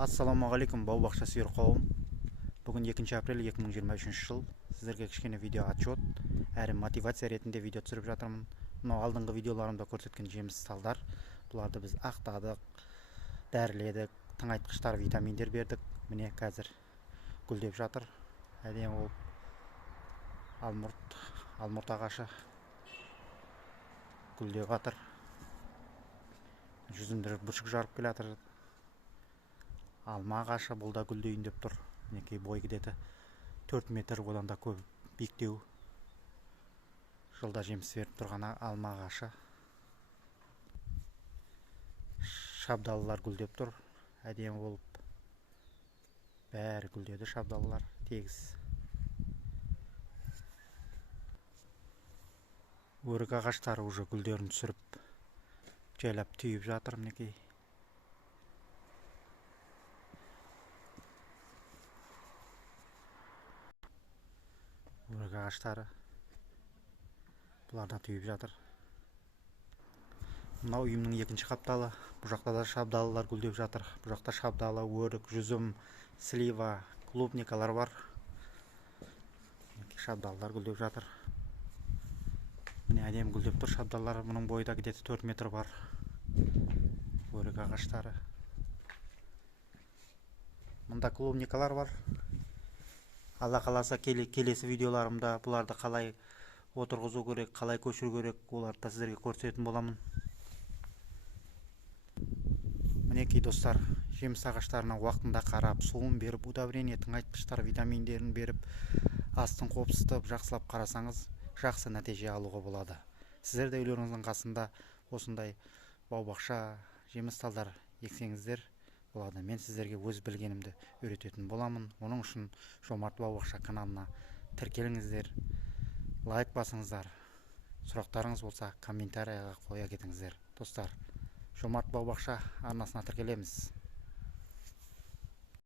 Ассалаумағалейкум бау-бақша сүйер қауым. Бүгін 2 апрель 2023 жыл. Сіздерге кішкене видео отчет әрі мотивация ретінде видео түсіріп жатырмын. Мынау алдыңғы видеоларымда көрсеткен жеміс талдар. Бұларды біз ақтадық, дәріледік, тыңайтқыштар, витаминдер бердік. Міне қазір гүлдеп жатыр. Әдемі болып алмұрт ағашы гүлдеп жатыр. Жүзінде бүршік жарып келе жатыр. Алма ағашы бұл да гүлдейін деп тұр. Мінекей бой кетеді 4 метр, одан да көп биіктеу. Жылда жеміс беріп тұрған алма ағашы. Шабдалылар гүлдеп тұр. Әдемі болып. Бәрі гүлдеді шабдалылар тегіс. Өрік ағаштары уже гүлдерін түсіріп, жайлап түйіп жатыр. Мінекей. Өрік ағаштары бұларда түйіп жатыр. Мынау үйімнің екінші қапталы. Бұл жақта да шабдалылар гүлдеп жатыр. Бұл жақта шабдалы, өрік, жүзім, слива, клубникалар бар. Шабдалылар гүлдеп жатыр. Міне әдемі гүлдеп тұр шабдалылар. Мұның бойы да где-то 4 метр бар. Өрік ағаштары. Мұнда клубникалар бар. Алла қаласа келесі видеоларымда бұларды қалай отырғызу керек, қалай көшіру керек, оларды сіздерге көрсететін боламын. Мінекей достар, жеміс ағаштарына уақытында қарап, суын беріп, удобрение, тыңайтқыштар, витаминдерін беріп, астын қопсытып, жақсылап қарасаңыз, жақсы нәтиже алуға болады. Сіздер де үйлеріңіздің қасында осындай бау-бақша, жеміс талдар ексеңіздер болады. Мен сіздерге өз білгенімді үйрететін боламын. Оның үшін Жомарт бау-бақша каналына тіркеліңіздер, лайк басыңыздар. Сұрақтарыңыз болса комментарияға қоя кетіңіздер. Достар, Жомарт бау-бақша арнасына тіркелеміз.